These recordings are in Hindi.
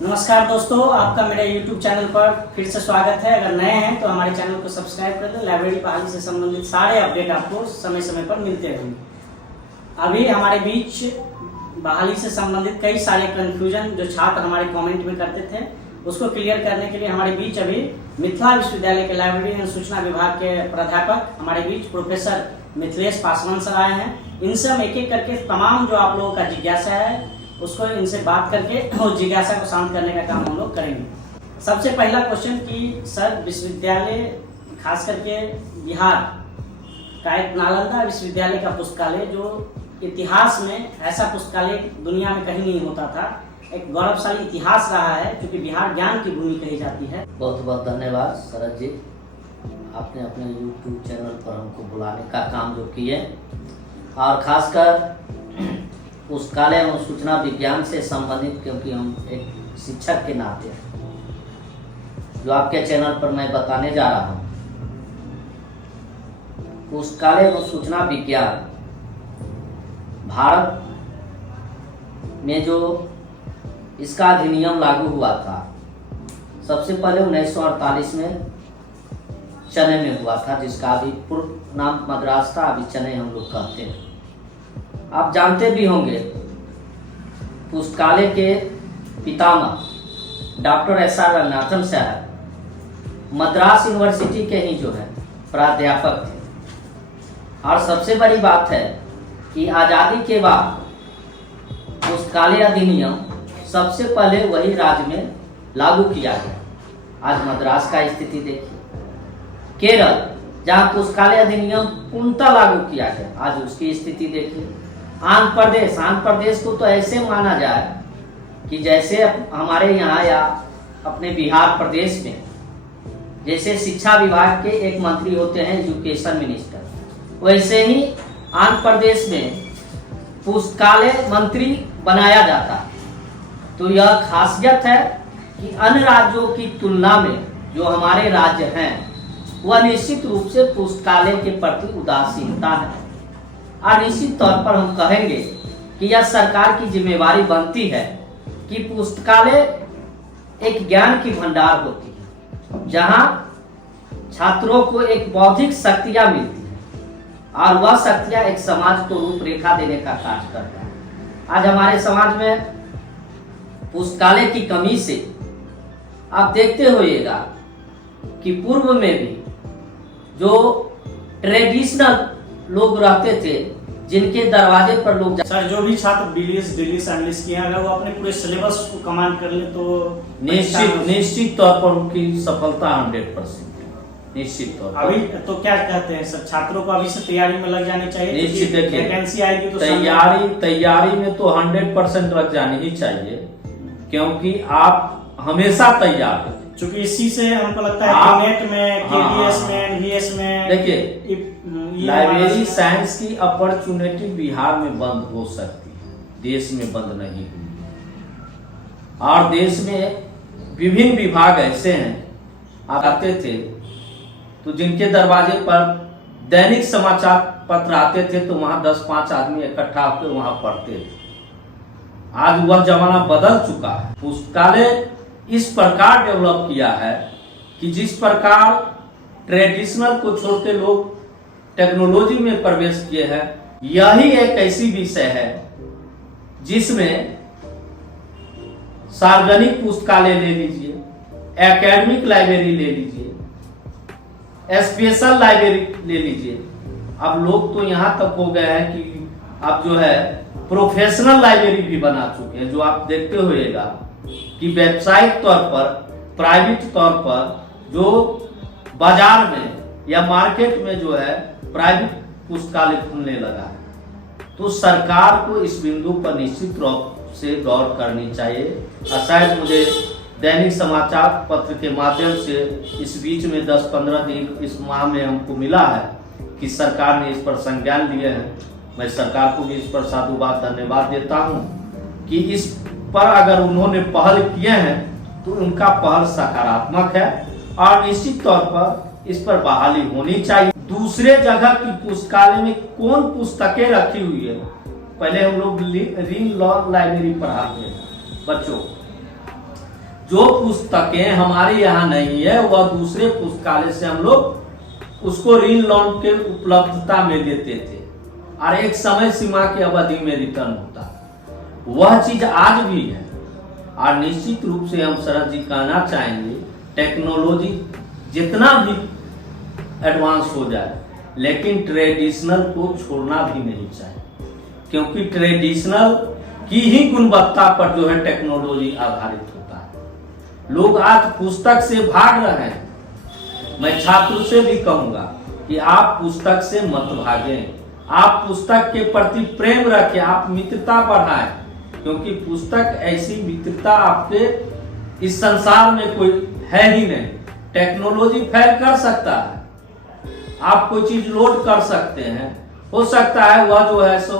नमस्कार दोस्तों, आपका मेरे YouTube चैनल पर फिर से स्वागत है। अगर नए हैं तो हमारे चैनल को सब्सक्राइब कर दें। लाइब्रेरी बहाली से संबंधित सारे अपडेट आपको समय समय पर मिलते रहेंगे। अभी हमारे बीच बहाली से संबंधित कई सारे कंफ्यूजन जो छात्र हमारे कमेंट में करते थे, उसको क्लियर करने के लिए हमारे बीच अभी मिथिला विश्वविद्यालय के लाइब्रेरी एवं सूचना विभाग के प्राध्यापक हमारे बीच प्रोफेसर मिथिलेश पासवान सर आए हैं। इनसे हम एक एक करके तमाम जो आप लोगों का जिज्ञासा है उसको इनसे बात करके उस जिज्ञासा को शांत करने का काम हम लोग करेंगे। सबसे पहला क्वेश्चन कि सर, विश्वविद्यालय खास करके बिहार का एक नालंदा विश्वविद्यालय का पुस्तकालय जो इतिहास में ऐसा पुस्तकालय दुनिया में कहीं नहीं होता था, एक गौरवशाली इतिहास रहा है क्योंकि बिहार ज्ञान की भूमि कही जाती है। बहुत बहुत धन्यवाद शरद जी, आपने अपने YouTube चैनल पर हमको बुलाने का काम जो किए, और खासकर पुस्तकालय और सूचना विज्ञान से संबंधित, क्योंकि हम एक शिक्षक के नाते जो आपके चैनल पर मैं बताने जा रहा हूँ, पुस्तकालय और सूचना विज्ञान भारत में जो इसका अधिनियम लागू हुआ था, सबसे पहले 1948 में चेन्नई में हुआ था, जिसका अभी पूर्व नाम मद्रास था, अभी चेन्नई हम लोग कहते हैं। आप जानते भी होंगे पुस्तकालय के पितामह डॉक्टर S.R. रंगनाथन साहब मद्रास यूनिवर्सिटी के ही जो है प्राध्यापक थे। और सबसे बड़ी बात है कि आज़ादी के बाद पुस्तकालय अधिनियम सबसे पहले वही राज्य में लागू किया गया। आज मद्रास का स्थिति देखिए, केरल जहाँ पुस्तकालय अधिनियम पूर्णतः लागू किया गया, आज उसकी स्थिति देखिए। आंध्र प्रदेश को तो ऐसे माना जाए कि जैसे हमारे यहाँ या अपने बिहार प्रदेश में जैसे शिक्षा विभाग के एक मंत्री होते हैं एजुकेशन मिनिस्टर, वैसे ही आंध्र प्रदेश में पुस्तकालय मंत्री बनाया जाता है। तो यह खासियत है कि अन्य राज्यों की तुलना में जो हमारे राज्य हैं वह निश्चित रूप से पुस्तकालय के प्रति उदासीनता है। और निश्चित तौर पर हम कहेंगे कि यह सरकार की जिम्मेवारी बनती है कि पुस्तकालय एक ज्ञान की भंडार होती है, जहां छात्रों को एक बौद्धिक शक्तियां मिलती है और वह शक्तियां एक समाज को रूपरेखा देने का कार्य करता है। आज हमारे समाज में पुस्तकालय की कमी से आप देखते होइएगा कि पूर्व में भी जो ट्रेडिशनल लोग रहते थे, जिनके दरवाजे पर लोग सर, जो भी छात्र BDS एनालिस्ट किए हैं, अगर वो अपने पूरे सिलेबस को कमांड कर ले तो निश्चित तौर पर उनकी सफलता 100% निश्चित तौर पर। अभी तो क्या कहते हैं सर, छात्रों को अभी से तैयारी में लग जानी चाहिए। निश्चित देखिए, वैकेंसी आएगी तो तैयारी में तो 100% लग जानी ही चाहिए, क्योंकि आप हमेशा तैयार हैं। क्योंकि इसी से हमको लगता है नेट में, KDS में, VS में देखिए, लाइब्रेरी साइंस की अपॉर्चुनिटी बिहार में बंद हो सकती है, देश में बंद नहीं हुई। और देश में विभिन्न विभाग ऐसे हैं, आते थे तो जिनके दरवाजे पर दैनिक समाचार पत्र आते थे तो वहां 10-5 आदमी इकट्ठा होकर वहां पढ़ते थे। आज वह जमाना बदल चुका है। पुस्तकालय इस प्रकार डेवलप किया है कि जिस प्रकार ट्रेडिशनल को छोड़ के लोग टेक्नोलॉजी में प्रवेश किए हैं, यही एक ऐसी विषय है जिसमें सार्वजनिक पुस्तकालय ले लीजिए, एकेडमिक लाइब्रेरी ले लीजिए, स्पेशल लाइब्रेरी ले लीजिए। अब लोग तो यहाँ तक हो गए हैं कि अब जो है प्रोफेशनल लाइब्रेरी भी बना चुके हैं, जो आप देखते होइएगा कि व्यावसायिक तौर पर, प्राइवेट तौर पर जो बाजार में या मार्केट में जो है प्राइवेट पुस्तकालय खुलने लगा है। तो सरकार को इस बिंदु पर निश्चित रूप से गौर करनी चाहिए। और शायद मुझे दैनिक समाचार पत्र के माध्यम से इस बीच में 10-15 दिन इस माह में हमको मिला है कि सरकार ने इस पर संज्ञान लिए हैं। मैं सरकार को भी इस पर साधुवाद धन्यवाद देता हूं कि इस पर अगर उन्होंने पहल किए हैं तो उनका पहल सकारात्मक है और निश्चित तौर पर इस पर बहाली होनी चाहिए। दूसरे जगह की पुस्तकालय में कौन पुस्तकें रखी हुई है, पहले हम लोग रील लॉ लाइब्रेरी पढ़ाते हैं बच्चों, जो पुस्तकें हमारे यहाँ नहीं है वह दूसरे पुस्तकालय से हम लोग उसको ऋण लोन के उपलब्धता में देते थे और एक समय सीमा की अवधि में रिटर्न होता। वह चीज आज भी है और निश्चित रूप से हम शरद जी कहना चाहेंगे टेक्नोलॉजी जितना भी एडवांस हो जाए लेकिन ट्रेडिशनल को छोड़ना भी नहीं चाहिए, क्योंकि ट्रेडिशनल की ही गुणवत्ता पर जो है टेक्नोलॉजी आधारित होता है। लोग आज पुस्तक से भाग रहे हैं। मैं छात्रों से भी कहूंगा कि आप पुस्तक से मत भागें, आप पुस्तक के प्रति प्रेम रखें, आप मित्रता बढ़ाएं, क्योंकि पुस्तक ऐसी मित्रता आपके इस संसार में कोई है ही नहीं। टेक्नोलॉजी फेल कर सकता है, आप कोई चीज लोड कर सकते हैं, हो सकता है वह जो है सो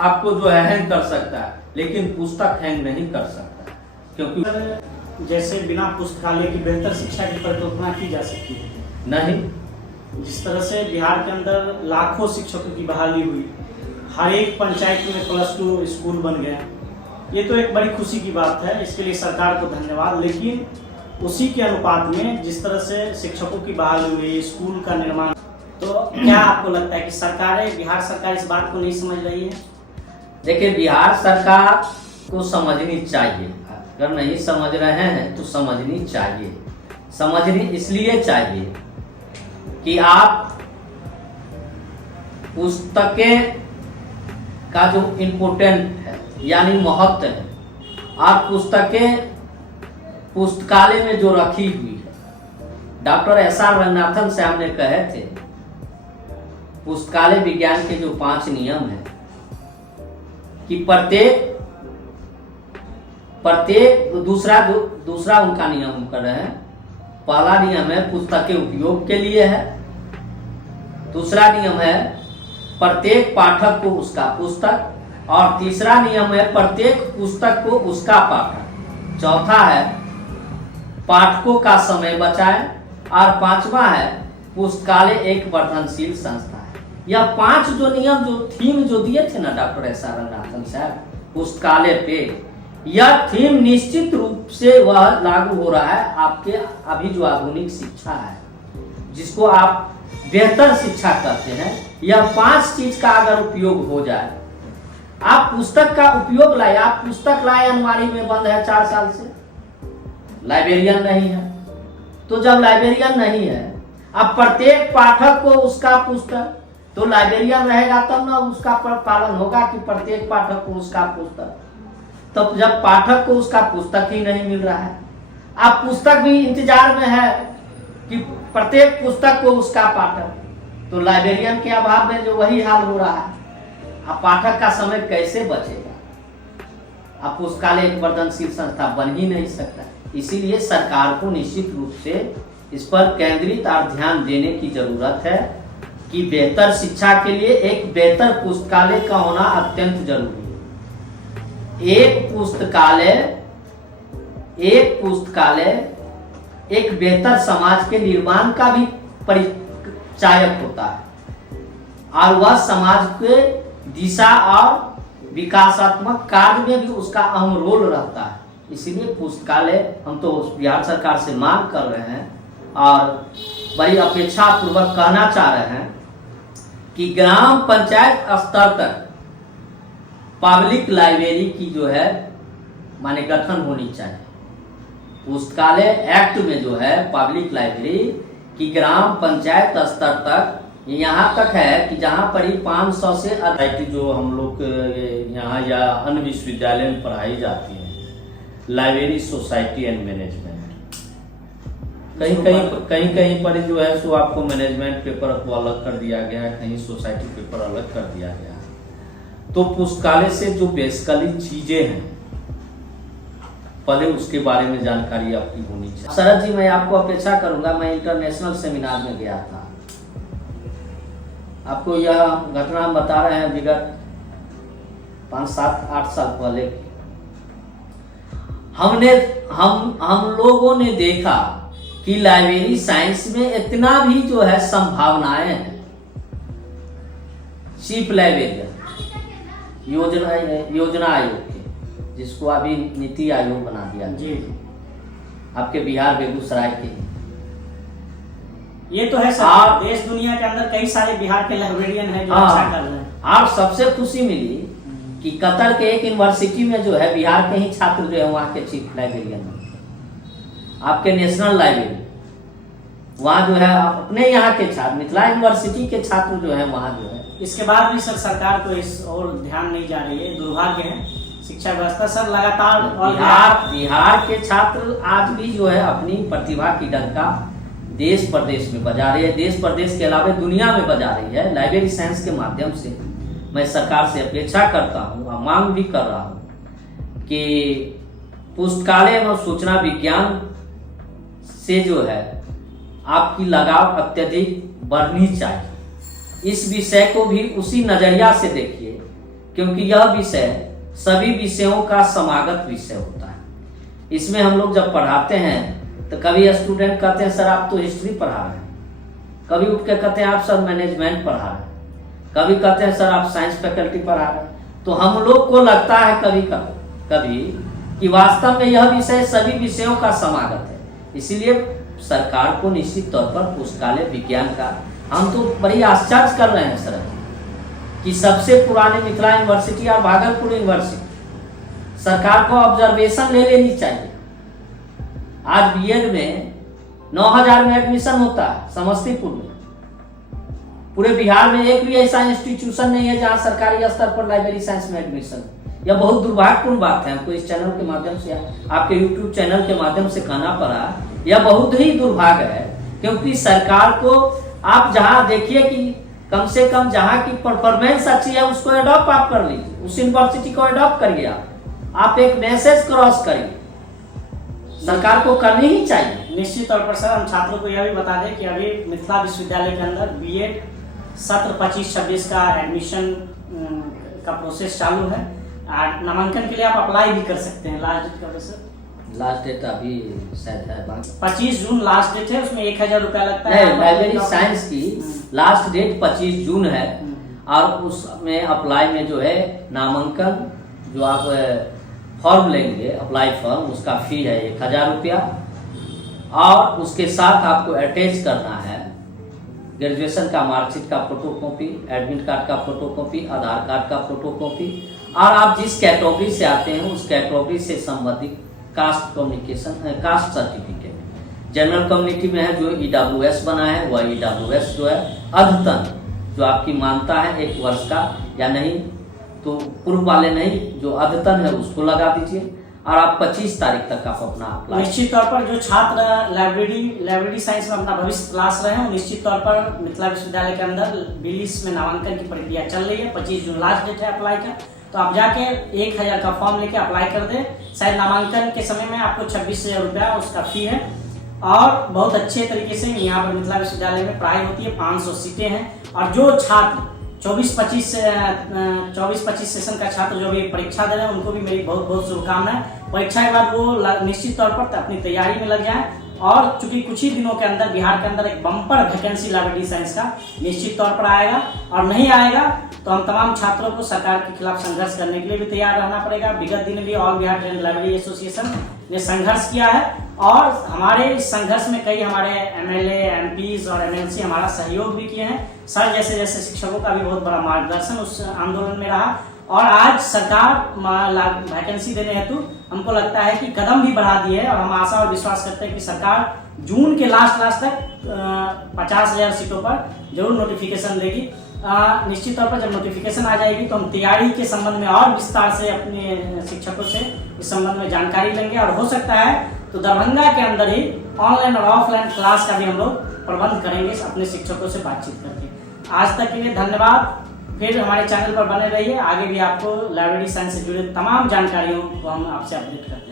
आपको जो है हैंग कर सकता है, लेकिन पुस्तक हैंग नहीं कर सकता, क्योंकि जैसे बिना पुस्तकालय की बेहतर शिक्षा की परिकल्पना की जा सकती है नहीं। जिस तरह से बिहार के अंदर लाखों शिक्षकों की बहाली हुई, हर एक पंचायत में +2 स्कूल बन गए, ये तो एक बड़ी खुशी की बात है, इसके लिए सरकार को धन्यवाद। लेकिन उसी के अनुपात में जिस तरह से शिक्षकों की बहाली हुई, स्कूल का निर्माण, तो क्या आपको लगता है कि बिहार सरकार इस बात को नहीं समझ रही है? देखिए, बिहार सरकार को समझनी चाहिए, अगर नहीं समझ रहे हैं तो समझनी चाहिए। समझनी इसलिए चाहिए कि आप पुस्तकें का जो इम्पोर्टेंट है यानी महत्व है, आप पुस्तकें पुस्तकालय में जो रखी हुई है, डॉक्टर एस.आर. रंगनाथन साहब ने कहे थे पुस्तकालय विज्ञान के जो 5 नियम हैं कि प्रत्येक दूसरा उनका नियम कर रहे हैं। पहला नियम है पुस्तकें उपयोग के लिए है, दूसरा नियम है प्रत्येक पाठक को उसका पुस्तक, और तीसरा नियम है प्रत्येक पुस्तक को उसका पाठक, चौथा है पाठकों का समय बचाएं, और 5वां है पुस्तकालय एक वर्धनशील संस्था है। यह 5 जो नियम जो थीम जो दिए थे ना डॉक्टर एस.आर. रंगनाथन साहब पुस्तकालय पे, यह थीम निश्चित रूप से वह लागू हो रहा है आपके अभी जो आधुनिक शिक्षा है, जिसको आप बेहतर शिक्षा करते हैं। यह 5 चीज का अगर उपयोग हो जाए, आप पुस्तक का उपयोग लाए, आप पुस्तक लाए अलमारी में बंद है 4 साल से, लाइब्रेरियन नहीं है, तो जब लाइब्रेरियन नहीं है, अब प्रत्येक पाठक को उसका पुस्तक, तो लाइब्रेरियन रहेगा तब ना उसका पालन होगा कि प्रत्येक पाठक को उसका पुस्तक। तब जब पाठक को उसका पुस्तक ही नहीं मिल रहा है, आप पुस्तक भी इंतजार में है कि प्रत्येक पुस्तक को उसका पाठक, तो लाइब्रेरियन के अभाव में जो वही हाल हो रहा है। अब पाठक का समय कैसे बचेगा? अब पुस्तकालय एक वर्धनशील संस्था बन ही नहीं सकता। इसीलिए सरकार को निश्चित रूप से इस पर केंद्रित और ध्यान देने की जरूरत है कि बेहतर शिक्षा के लिए एक बेहतर पुस्तकालय का होना अत्यंत जरूरी है। एक पुस्तकालय एक बेहतर समाज के निर्माण का भी परिचायक होता है, और वह समाज के दिशा और विकासात्मक कार्य में भी उसका अहम रोल रहता है। इसीलिए पुस्तकालय हम तो बिहार सरकार से मांग कर रहे हैं और बड़ी अपेक्षा पूर्वक कहना चाह रहे हैं कि ग्राम पंचायत स्तर तक पब्लिक लाइब्रेरी की जो है माने गठन होनी चाहिए। पुस्तकालय एक्ट में जो है पब्लिक लाइब्रेरी की ग्राम पंचायत स्तर तक, यहाँ तक है कि जहाँ पर ही 500 से अधिक जो हम लोग यहाँ या अन्य विश्वविद्यालय में पढ़ाई जाती है, लाइब्रेरी सोसाइटी एंड मैनेजमेंट, कहीं पर जो है सो आपको मैनेजमेंट पेपर को अलग कर दिया गया है, कहीं सोसाइटी पेपर अलग कर दिया गया है। तो पुस्तकालय से जो बेसिकली चीजें हैं पहले उसके बारे में जानकारी आपकी होनी चाहिए। शरद जी, मैं आपको अपेक्षा करूंगा, मैं इंटरनेशनल सेमिनार में गया था, आपको यह घटना बता रहे हैं विगत 5, 7, 8 साल पहले। हम लोगों ने देखा कि लाइब्रेरी साइंस में इतना भी जो है संभावनाएं हैं। चीफ लाइब्रेरियन योजना आयोग के, जिसको अभी नीति आयोग बना दिया जी, आपके बिहार बेगूसराय के। ये तो है सर, देश दुनिया के अंदर कई सारे बिहार के लाइब्रेरियन हैं जो अच्छा कर रहे हैं। और सबसे खुशी मिली कि कतर के एक यूनिवर्सिटी में जो है बिहार के ही छात्र जो है वहाँ के चीफ लाइब्रेरियन, आपके नेशनल लाइब्रेरी, वहाँ जो है अपने यहाँ के छात्र, मिथिला यूनिवर्सिटी के छात्र जो है वहाँ जो है। इसके बाद भी सर सरकार को इस और ध्यान नहीं जा रही है, दुर्भाग्य है। शिक्षा व्यवस्था सर लगातार बिहार के छात्र आज भी जो है अपनी प्रतिभा की डंका देश प्रदेश में बजा रही है, देश प्रदेश के अलावा दुनिया में बजा रही है। लाइब्रेरी साइंस के माध्यम से मैं सरकार से अपेक्षा करता हूँ और मांग भी कर रहा हूँ कि पुस्तकालय एवं सूचना विज्ञान से जो है आपकी लगाव अत्यधिक बढ़नी चाहिए। इस विषय को भी उसी नजरिया से देखिए, क्योंकि यह विषय सभी विषयों का समागत विषय होता है। इसमें हम लोग जब पढ़ाते हैं तो कभी स्टूडेंट कहते हैं सर आप तो हिस्ट्री पढ़ा रहे हैं, कभी उठ के कहते हैं आप सर मैनेजमेंट पढ़ा रहे हैं, कभी कहते हैं सर आप साइंस फैकल्टी पढ़ा रहे हैं। तो हम लोग को लगता है कभी कभी कि वास्तव में यह विषय सभी विषयों का समागत है। इसीलिए सरकार को निश्चित तौर पर पुस्तकालय विज्ञान का, हम तो बड़ी आश्चर्य कर रहे हैं सर कि सबसे पुराने मिथिला यूनिवर्सिटी और भागलपुर यूनिवर्सिटी, सरकार को ऑब्जर्वेशन ले लेनी चाहिए। आज बीएड में 9000 में एडमिशन होता है समस्तीपुर में, पूरे बिहार में एक भी ऐसा इंस्टीट्यूशन नहीं है जहां सरकारी स्तर पर लाइब्रेरी साइंस में एडमिशन। यह बहुत दुर्भाग्यपूर्ण बात है, हमको इस चैनल के माध्यम से, आपके यूट्यूब चैनल के माध्यम से कहना पड़ा। यह बहुत ही दुर्भाग्य है, क्योंकि सरकार को आप जहां देखिए कि कम से कम जहां की परफॉर्मेंस अच्छी है उसको अडॉप्ट आप कर लीजिए, उस यूनिवर्सिटी को अडॉप्ट करिए। आप एक मैसेज क्रॉस करिए, सरकार को करनी ही चाहिए। निश्चित तौर पर सर हम छात्रों को यह भी बता दें कि अभी मिथिला विश्वविद्यालय के अंदर बीएड सत्र 25-26 का एडमिशन का प्रोसेस चालू है। नामांकन के लिए आप अप्लाई भी कर सकते हैं। लास्ट डेट कब है सर? लास्ट डेट अभी शायद है 25 जून लास्ट डेट है, उसमें 1000 रुपया लगता है। लाइब्रेरी साइंस की लास्ट डेट 25 जून है और उसमें अप्लाई में जो है नामांकन जो आप फॉर्म लेंगे, अप्लाई फॉर्म, उसका फी है 1000 रुपया और उसके साथ आपको अटैच करना है ग्रेजुएशन का मार्कशीट का फोटोकॉपी, एडमिट कार्ड का फोटोकॉपी, आधार कार्ड का फोटोकॉपी और आप जिस कैटेगरी से आते हैं उस कैटेगरी से संबंधित caste communication, caste certificate. General community में है जो EWS बना है, वह EWS जो है अद्यतन जो आपकी मानता है 1 वर्ष का या नहीं तो पूर्व वाले नहीं, जो अद्यतन है उसको लगा दीजिए और आप 25 तारीख तक आप अपना अप्लाई। निश्चित तौर पर जो छात्र लाइब्रेरी साइंस में अपना भविष्य तलाश रहे हैं, निश्चित तौर पर मिथिला विश्वविद्यालय के अंदर बिलिस में नामांकन की प्रक्रिया चल रही है। 25 जून लास्ट डेट है अप्लाई का, तो आप जाके 1000 का फॉर्म लेके अप्लाई कर दें। शायद नामांकन के समय में आपको 26,000 रुपया उसका फी है और बहुत अच्छे तरीके से यहाँ पर मिथिला विश्वविद्यालय में पढ़ाई होती है। 500 सीटें हैं और जो छात्र 24-25 सेशन का छात्र जो भी परीक्षा दे रहे हैं उनको भी मेरी बहुत बहुत शुभकामनाएं। परीक्षा के बाद वो निश्चित तौर पर अपनी तैयारी में लग जाएं और चूंकि कुछ ही दिनों के अंदर बिहार के अंदर एक बम्पर वैकेंसी लाइब्रेरी साइंस का निश्चित तौर पर आएगा और नहीं आएगा तो हम तमाम छात्रों को सरकार के खिलाफ संघर्ष करने के लिए भी तैयार रहना पड़ेगा। विगत दिन भी all Bihar trend library association ने संघर्ष किया है और हमारे इस संघर्ष में कई हमारे MLA, MPs और MLC हमारा सहयोग भी किए हैं। सर जैसे शिक्षकों का भी बहुत बड़ा मार्गदर्शन उस आंदोलन में रहा और आज सरकार वैकेंसी देने हेतु हमको लगता है कि कदम भी बढ़ा दिए है और हम आशा और विश्वास करते हैं कि सरकार जून के लास्ट तक 50,000 सीटों पर जरूर नोटिफिकेशन देगी। निश्चित तौर पर जब नोटिफिकेशन आ जाएगी तो हम तैयारी के संबंध में और विस्तार से अपने शिक्षकों से इस संबंध में जानकारी लेंगे और हो सकता है तो दरभंगा के अंदर ही ऑनलाइन और ऑफलाइन क्लास का भी हम लोग प्रबंध करेंगे अपने शिक्षकों से बातचीत करके। आज तक के लिए धन्यवाद। फिर हमारे चैनल पर बने रहिए, आगे भी आपको लाइब्रेरी साइंस से जुड़े तमाम जानकारियों को हम आपसे अपडेट करते हैं।